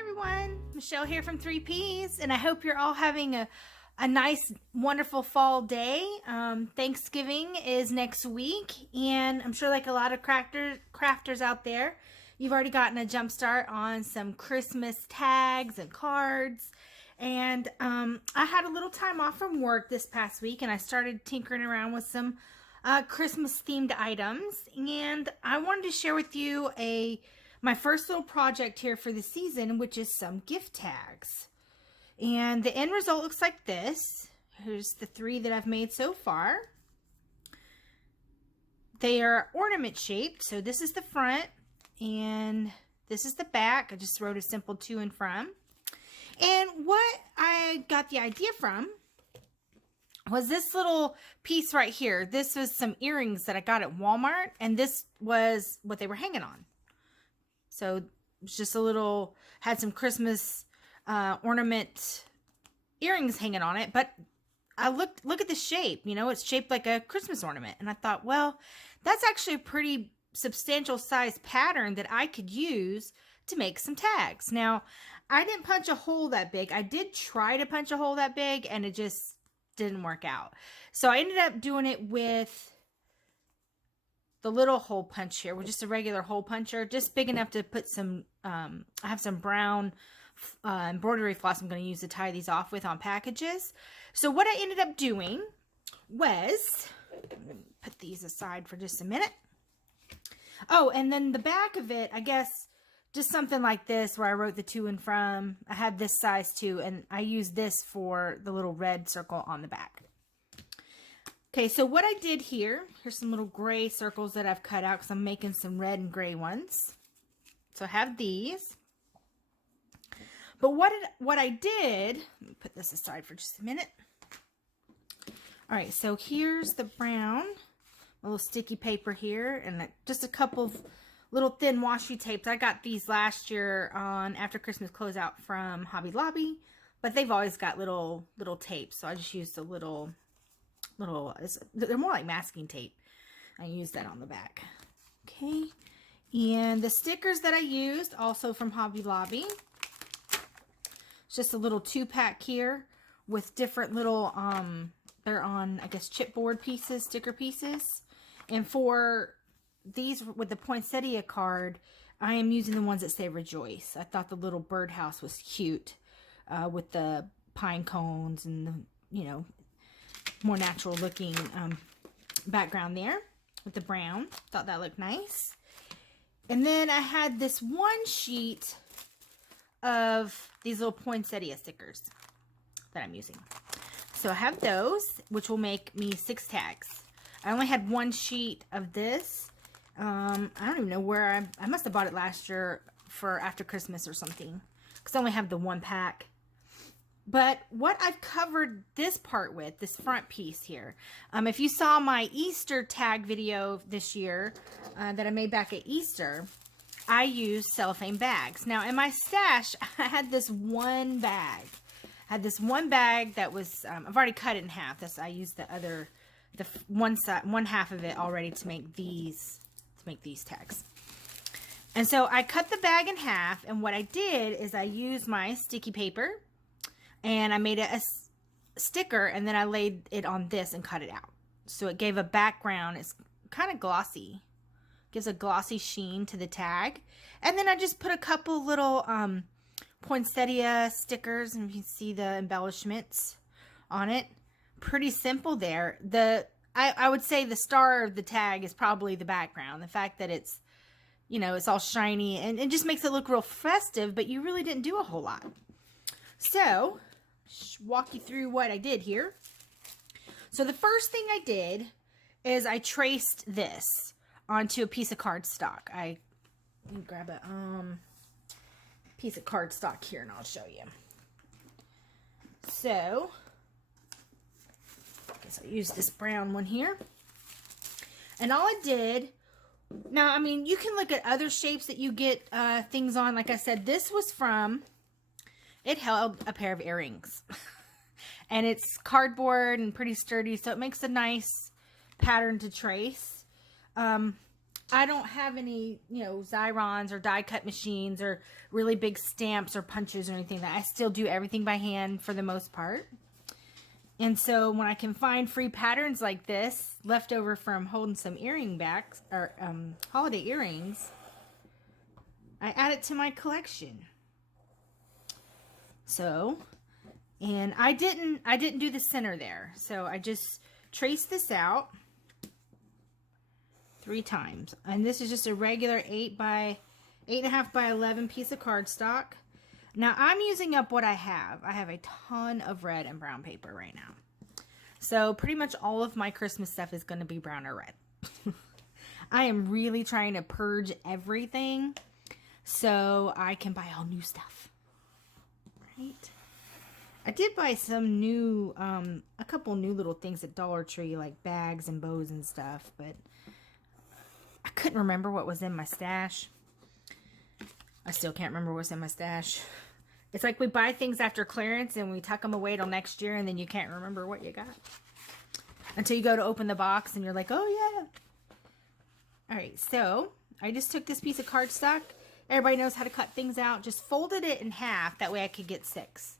everyone, Michelle here from 3Ps, and I hope you're all having a nice, wonderful fall day. Thanksgiving is next week, and I'm sure like a lot of crafters out there, you've already gotten a jump start on some Christmas tags and cards. And I had a little time off from work this past week, and I started tinkering around with some Christmas themed items, and I wanted to share with you my first little project here for the season, which is some gift tags. And the end result looks like this. Here's the 3 that I've made so far. They are ornament shaped, so this is the front and this is the back. I just wrote a simple to and from. And what I got the idea from was this little piece right here. This was some earrings that I got at Walmart, and this was what they were hanging on. So it was just a little, had some Christmas ornament earrings hanging on it, but I look at the shape, you know, it's shaped like a Christmas ornament. And I thought, well, that's actually a pretty substantial size pattern that I could use to make some tags. Now, I didn't punch a hole that big. I did try to punch a hole that big, and it just didn't work out. So I ended up doing it with the little hole punch here, with just a regular hole puncher, just big enough to put some, I have some brown embroidery floss I'm going to use to tie these off with on packages. So what I ended up doing was, I'm going to put these aside for just a minute. Oh, and then the back of it, I guess, just something like this where I wrote the to and from. I had this size too, and I used this for the little red circle on the back. Okay, so what I did here, here's some little gray circles that I've cut out because I'm making some red and gray ones. So I have these. But what I did, let me put this aside for just a minute. All right, so here's the brown, a little sticky paper here, and just a couple of little thin washi tapes. I got these last year on After Christmas Closeout from Hobby Lobby, but they've always got little tapes, so I just used a little, they're more like masking tape. I used that on the back. Okay, and the stickers that I used, also from Hobby Lobby. It's just a little 2-pack here with different little, they're on, I guess, chipboard pieces, sticker pieces. And for these with the poinsettia card, I am using the ones that say Rejoice. I thought the little birdhouse was cute with the pine cones and the, you know, more natural looking background there with the brown. Thought that looked nice. And then I had this one sheet of these little poinsettia stickers that I'm using. So I have those, which will make me 6 tags. I only had one sheet of this. I don't even know where I must have bought it last year for after Christmas or something, because I only have the 1 pack. But what I've covered this part with, this front piece here, if you saw my Easter tag video this year that I made back at Easter, I used cellophane bags. Now in my stash, I had this one bag. I had this one bag that was, I've already cut it in half. I used the one half of it already to make these tags. And so I cut the bag in half, and what I did is I used my sticky paper and I made it a sticker, and then I laid it on this and cut it out. So it gave a background. It's kind of glossy. Gives a glossy sheen to the tag. And then I just put a couple little poinsettia stickers, and you can see the embellishments on it. Pretty simple there. I would say the star of the tag is probably the background. The fact that it's, you know, it's all shiny, and it just makes it look real festive, but you really didn't do a whole lot. So, walk you through what I did here. So the first thing I did is I traced this onto a piece of cardstock. Let me grab a piece of cardstock here and I'll show you. So, I guess I'll use this brown one here. And all I did, now I mean, you can look at other shapes that you get things on. Like I said, this was from, it held a pair of earrings. And it's cardboard and pretty sturdy, so it makes a nice pattern to trace. I don't have any, you know, Xyrons or die cut machines or really big stamps or punches or anything like that. I still do everything by hand for the most part. And so when I can find free patterns like this, left over from holding some earring backs or holiday earrings, I add it to my collection. So, and I didn't do the center there. So I just traced this out 3 times. And this is just a regular 8.5 by 11 piece of cardstock. Now I'm using up what I have. I have a ton of red and brown paper right now. So pretty much all of my Christmas stuff is going to be brown or red. I am really trying to purge everything so I can buy all new stuff. Right? I did buy some new, a couple new little things at Dollar Tree, like bags and bows and stuff, but I couldn't remember what was in my stash. I still can't remember what's in my stash. It's like we buy things after clearance and we tuck them away till next year and then you can't remember what you got. Until you go to open the box and you're like, oh yeah. Alright, so I just took this piece of cardstock. Everybody knows how to cut things out. Just folded it in half. That way I could get 6.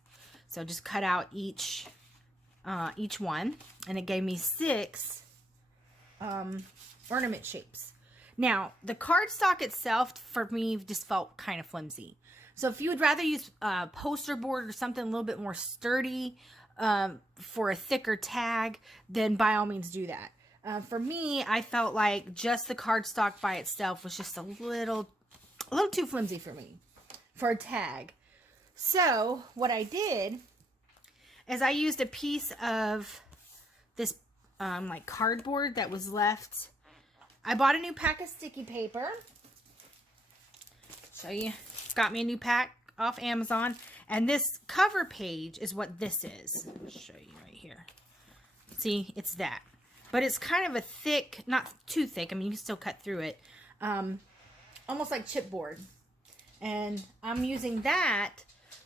So just cut out each one. And it gave me 6 ornament shapes. Now, the cardstock itself, for me, just felt kind of flimsy. So if you would rather use poster board or something a little bit more sturdy for a thicker tag, then by all means do that. For me, I felt like just the cardstock by itself was just a little too flimsy for me for a tag. So what I did is I used a piece of this like cardboard that was left. I bought a new pack of sticky paper. Show you. Got me a new pack off Amazon. And this cover page is what this is. I'll show you right here. See, it's that. But it's kind of a thick, not too thick. I mean, you can still cut through it. Almost like chipboard. And I'm using that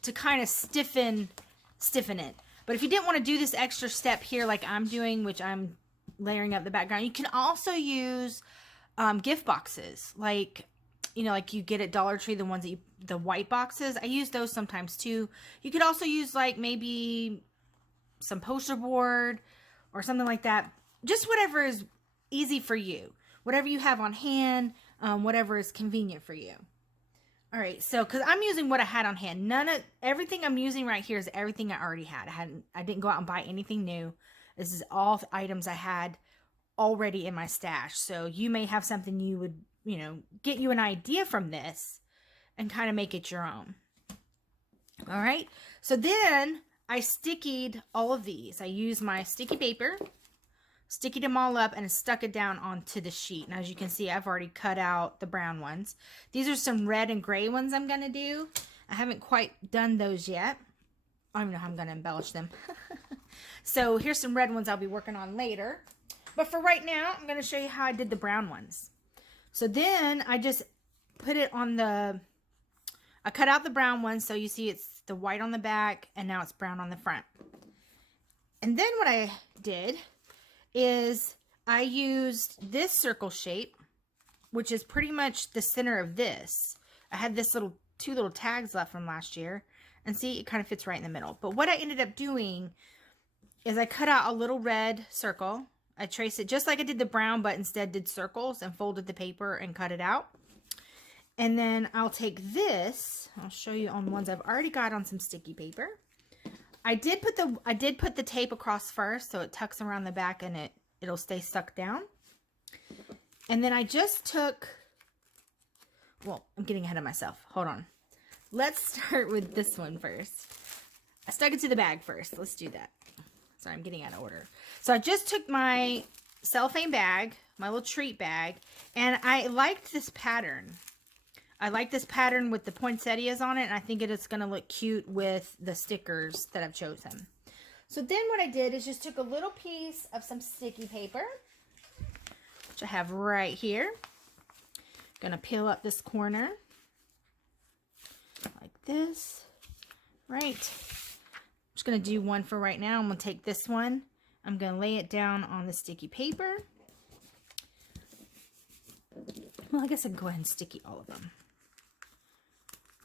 to kind of stiffen it. But if you didn't want to do this extra step here like I'm doing, which I'm layering up the background, you can also use gift boxes. Like, you know, like you get at Dollar Tree, the ones that the white boxes. I use those sometimes too. You could also use like maybe some poster board or something like that. Just whatever is easy for you. Whatever you have on hand, whatever is convenient for you. All right, so because I'm using what I had on hand. Everything I'm using right here is everything I already had. I didn't go out and buy anything new. This is all items I had already in my stash. So you may have something you would, you know, get you an idea from this and kind of make it your own. All right. So then I stickied all of these. I used my sticky paper, stickied them all up, and stuck it down onto the sheet. And as you can see, I've already cut out the brown ones. These are some red and gray ones I'm going to do. I haven't quite done those yet. I don't even know how I'm going to embellish them. So here's some red ones I'll be working on later. But for right now, I'm going to show you how I did the brown ones. So then I just put it on I cut out the brown one, so you see it's the white on the back, and now it's brown on the front. And then what I did is I used this circle shape, which is pretty much the center of this. I had this two little tags left from last year, and see, it kind of fits right in the middle. But what I ended up doing is I cut out a little red circle. I traced it just like I did the brown, but instead did circles and folded the paper and cut it out. And then I'll take this. I'll show you on ones I've already got on some sticky paper. I did put the tape across first, so it tucks around the back and it'll stay stuck down. And then I just took, well, I'm getting ahead of myself. Hold on. Let's start with this one first. I stuck it to the bag first. Let's do that. Sorry, I'm getting out of order. So I just took my cellophane bag, my little treat bag, and I liked this pattern. I like this pattern with the poinsettias on it, and I think it is going to look cute with the stickers that I've chosen. So then what I did is just took a little piece of some sticky paper, which I have right here. Going to peel up this corner like this, right? I'm just going to do one for right now. I'm going to take this one. I'm going to lay it down on the sticky paper. Well, I guess I can go ahead and sticky all of them.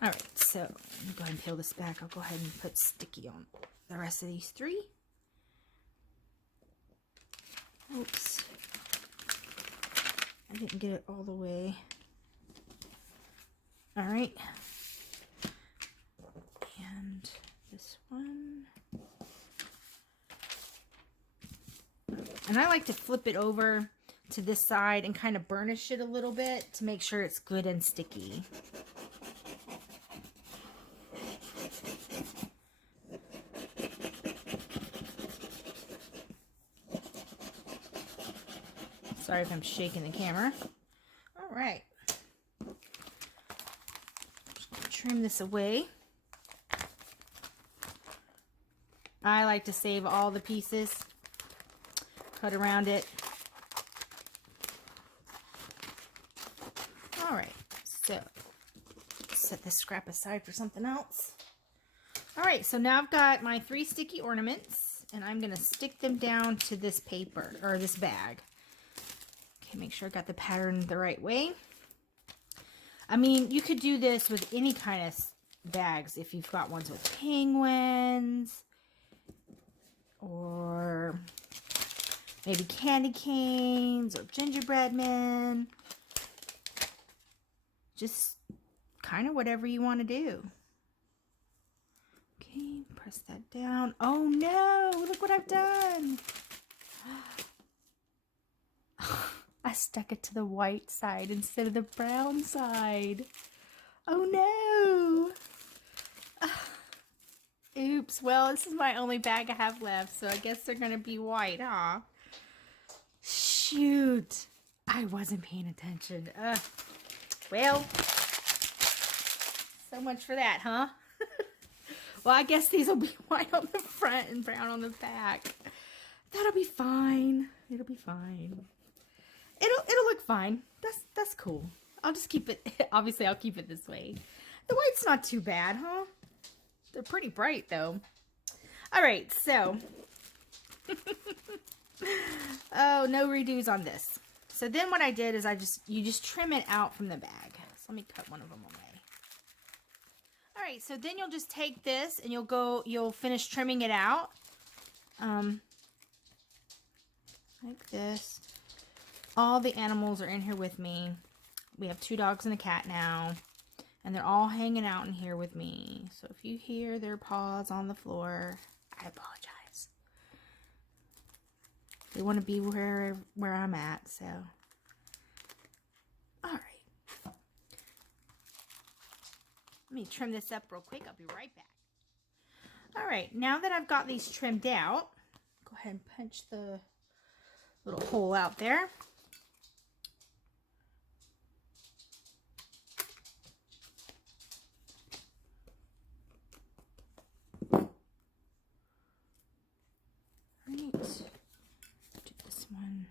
All right, so let me go ahead and peel this back. I'll go ahead and put sticky on the rest of these 3. Oops. I didn't get it all the way. All right. And this one. And I like to flip it over to this side and kind of burnish it a little bit to make sure it's good and sticky. Sorry if I'm shaking the camera. All right. Just gonna trim this away. I like to save all the pieces. Cut around it. All right, so set this scrap aside for something else. All right, so now I've got my 3 sticky ornaments, and I'm gonna stick them down to this paper, or this bag. Okay, make sure I got the pattern the right way. I mean, you could do this with any kind of bags if you've got ones with penguins, or maybe candy canes, or gingerbread men. Just kind of whatever you want to do. Okay, press that down. Oh no, look what I've done. I stuck it to the white side instead of the brown side. Oh no. Oops, well, this is my only bag I have left, so I guess they're going to be white, huh? Shoot. I wasn't paying attention. Well, so much for that, huh? Well, I guess these will be white on the front and brown on the back. That'll be fine. It'll be fine. It'll look fine. That's cool. I'll just keep it. Obviously, I'll keep it this way. The white's not too bad, huh? They're pretty bright, though. All right, so. Oh, no redos on this. So then what I did is you just trim it out from the bag. So let me cut one of them away. All right, so then you'll just take this and you'll finish trimming it out. Like this. All the animals are in here with me. We have 2 dogs and a cat now. And they're all hanging out in here with me. So if you hear their paws on the floor, I apologize. They want to be where I'm at, so. All right. Let me trim this up real quick. I'll be right back. All right, now that I've got these trimmed out, go ahead and punch the little hole out there. Right. Do this one.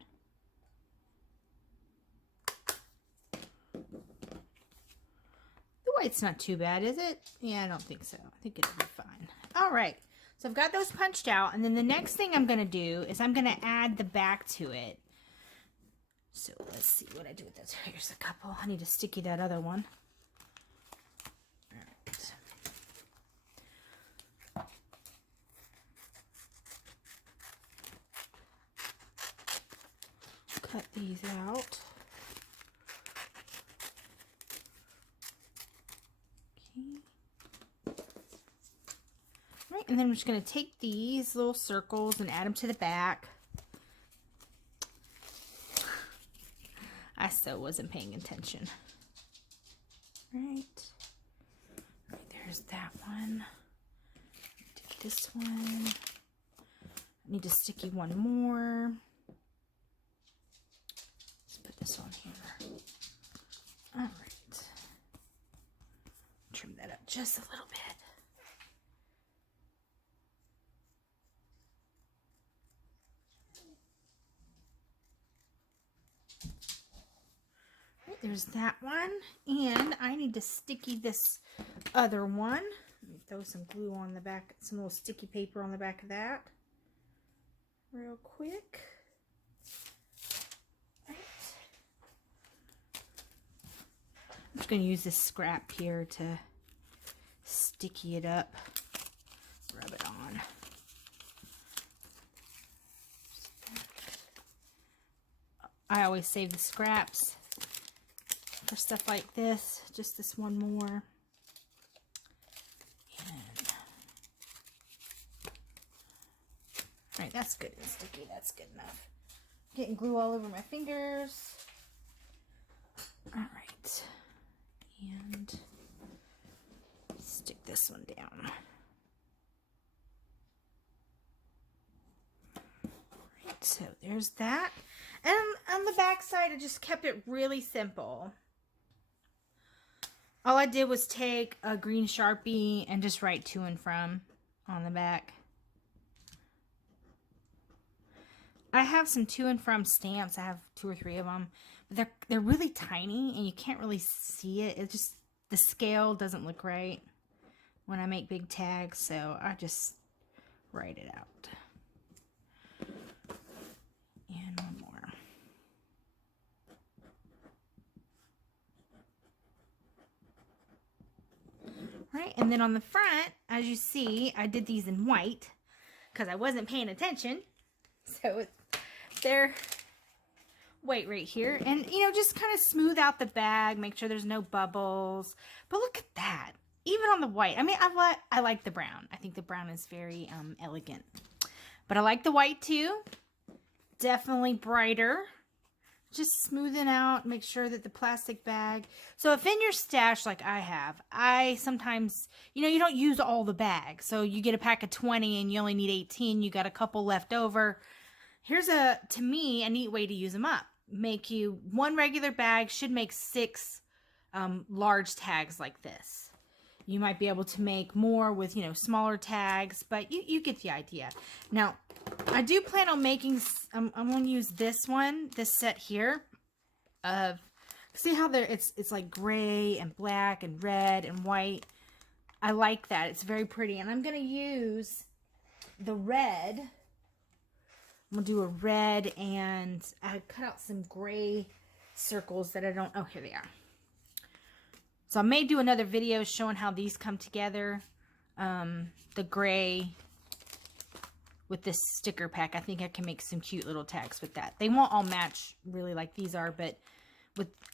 The white's not too bad, is it? Yeah, I don't think so. I think it'll be fine. All right. So I've got those punched out, and then the next thing I'm going to do is I'm going to add the back to it. So let's see what I do with this. Here's a couple. I need to sticky that other one. All right. Cut these out. Okay. Right, and then I'm just going to take these little circles and add them to the back. I still wasn't paying attention. Right. Right, there's that one. Do this one. I need to sticky one more. Let's put this on here. All right. Trim that up just a little bit. There's that one, and I need to sticky this other one. Let me throw some glue on the back, some little sticky paper on the back of that real quick. Right. just going to use this scrap here to sticky it up. Rub it on. I always save the scraps for stuff like this. Just this one more. Alright, that's good and sticky. That's good enough. Getting glue all over my fingers. Alright. And stick this one down. Alright, so there's that. And on the back side, I just kept it really simple. All I did was take a green Sharpie and just write to and from on the back. I have some to and from stamps. I have 2 or 3 of them. But they're really tiny and you can't really see it. It just, the scale doesn't look right when I make big tags. So I just write it out. And one more. Right, and then on the front, as you see, I did these in white because I wasn't paying attention. So they're white right here. And, you know, just kind of smooth out the bag, make sure there's no bubbles. But look at that. Even on the white. I mean, I like the brown. I think the brown is very elegant. But I like the white too. Definitely brighter. Just smoothing out, make sure that the plastic bag. So if in your stash like I have, I sometimes, you know, you don't use all the bags. So you get a pack of 20 and you only need 18. You got a couple left over. Here's to me, a neat way to use them up. Make you one regular bag should make 6 large tags like this. You might be able to make more with, you know, smaller tags, but you get the idea. Now, I do plan on making, I'm going to use this one, this set here of, see how there, it's like gray and black and red and white. I like that. It's very pretty. And I'm going to use the red. I'm going to do a red, and I cut out some gray circles that I don't, oh, here they are. So I may do another video showing how these come together. The gray with this sticker pack. I think I can make some cute little tags with that. They won't all match really like these are, but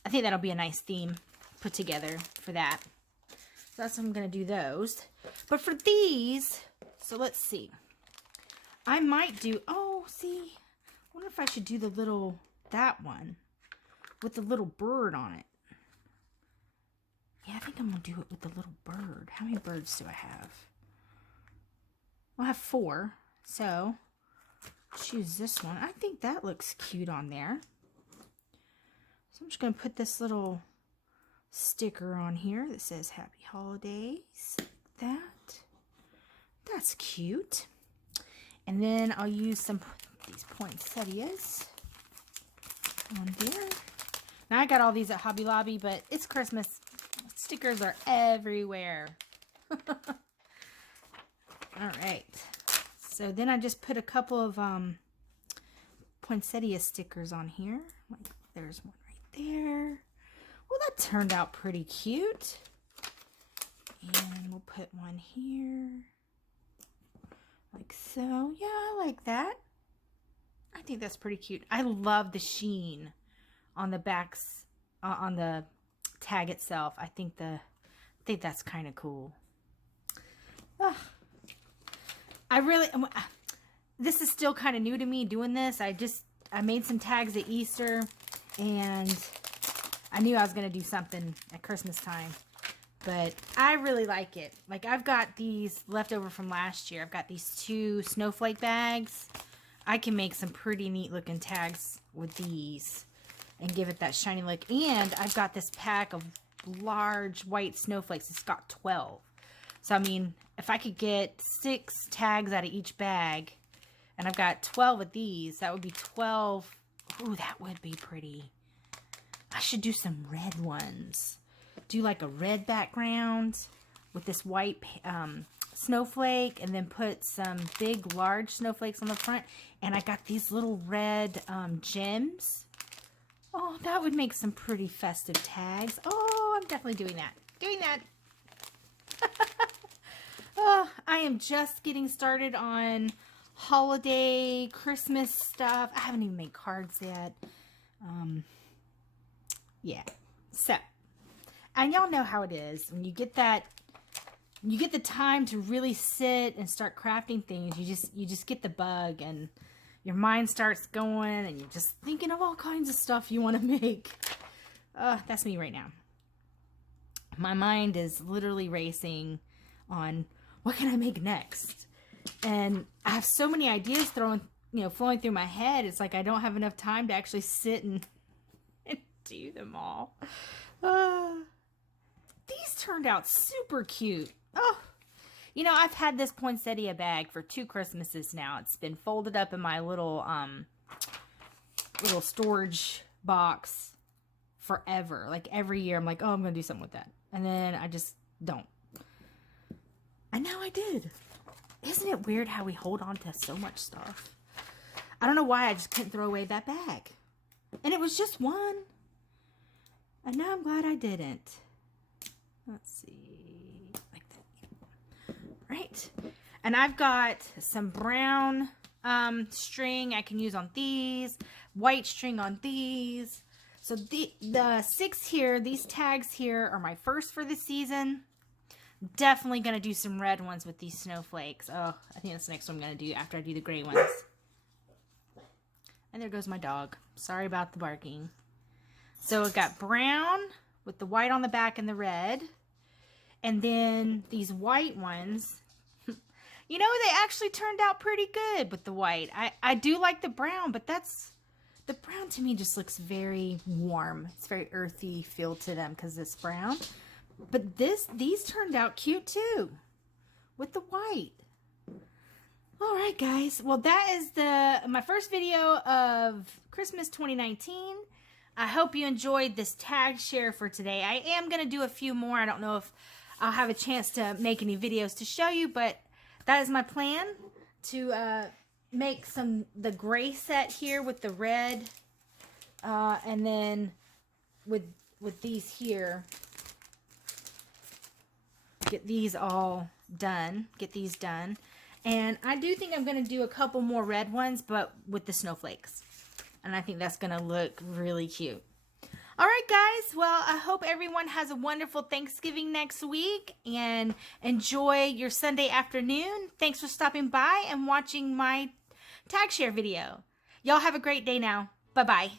I think that'll be a nice theme put together for that. So that's what I'm going to do those. But for these, so let's see. I might do, oh, see, I wonder if I should do that one with the little bird on it. Yeah, I think I'm going to do it with the little bird. How many birds do I have? Well, I have 4. So, choose this one. I think that looks cute on there. So, I'm just going to put this little sticker on here that says Happy Holidays. Like that. That's cute. And then I'll use some these poinsettias on there. Now, I got all these at Hobby Lobby, but it's Christmas. Stickers are everywhere. All right. So then I just put a couple of poinsettia stickers on here. Like there's one right there. Well, that turned out pretty cute. And we'll put one here. Like so. Yeah, I like that. I think that's pretty cute. I love the sheen on the backs, on the tag itself. I think that's kind of cool. Ugh. This is still kind of new to me doing this. I made some tags at Easter, and I knew I was going to do something at Christmas time, but I really like it. Like, I've got these left over from last year. I've got these 2 snowflake bags. I can make some pretty neat looking tags with these and give it that shiny look. And I've got this pack of large white snowflakes. It's got 12. So, I mean, if I could get 6 tags out of each bag, and I've got 12 of these, that would be 12. Ooh, that would be pretty. I should do some red ones. Do like a red background with this white snowflake, and then put some big, large snowflakes on the front. And I got these little red gems. Oh, that would make some pretty festive tags. Oh, I'm definitely doing that. Oh, I am just getting started on holiday, Christmas stuff. I haven't even made cards yet. Yeah. So, and y'all know how it is. When you get the time to really sit and start crafting things, you just get the bug and your mind starts going and you're just thinking of all kinds of stuff you want to make. That's me right now. My mind is literally racing on what can I make next? And I have so many ideas flowing through my head. It's like I don't have enough time to actually sit and do them all. These turned out super cute. Oh, I've had this poinsettia bag for 2 Christmases now. It's been folded up in my little storage box forever. Like every year I'm like, oh, I'm going to do something with that. And then I just don't. And now I did. Isn't it weird how we hold on to so much stuff? I don't know why I just couldn't throw away that bag. And it was just one. And now I'm glad I didn't. Let's see. Like that. Right. And I've got some brown string I can use on these. White string on these. So the 6 here, these tags here are my first for the season. Definitely going to do some red ones with these snowflakes. Oh, I think that's the next one I'm going to do after I do the gray ones. And there goes my dog. Sorry about the barking. So I've got brown with the white on the back and the red. And then these white ones. They actually turned out pretty good with the white. I do like the brown, but the brown to me just looks very warm. It's very earthy feel to them because it's brown. But these turned out cute too with the white. All right, guys. Well, that is my first video of Christmas 2019. I hope you enjoyed this tag share for today. I am going to do a few more. I don't know if I'll have a chance to make any videos to show you, but that is my plan to make the gray set here with the red, and then with these here, get these all done, get these done. And I do think I'm going to do a couple more red ones, but with the snowflakes. And I think that's going to look really cute. All right, guys. Well, I hope everyone has a wonderful Thanksgiving next week and enjoy your Sunday afternoon. Thanks for stopping by and watching my tag share video. Y'all have a great day now. Bye-bye.